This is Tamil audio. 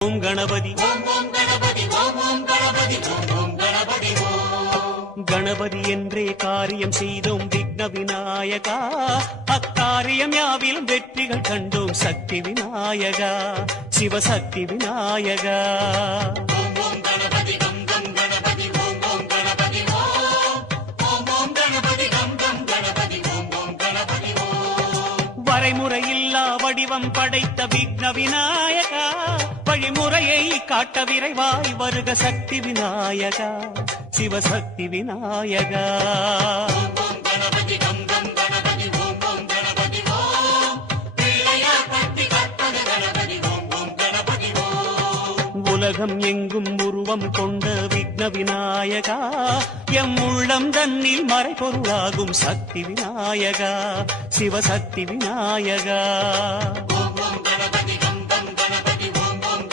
ஓம் கணபதி கணபதி என்றே காரியம் செய்தோம் விக்ன விநாயகா. அக்காரியம் யாவிலும் வெற்றிகள் கண்டோம் சக்தி விநாயகா, சிவசக்தி விநாயகா. வரைமுறையில்லா வடிவம் படைத்த விக்ன விநாயகா, வழிமுறையை காட்ட விரைவாய் வருக சக்தி விநாயகா, சிவசக்தி விநாயகா. உலகம் எங்கும் உருவம் கொண்ட விக்ன விநாயகா, எம் உள்ளம் தன்னில் மறைபொருளாகும் சக்தி விநாயகா, சிவசக்தி விநாயகா.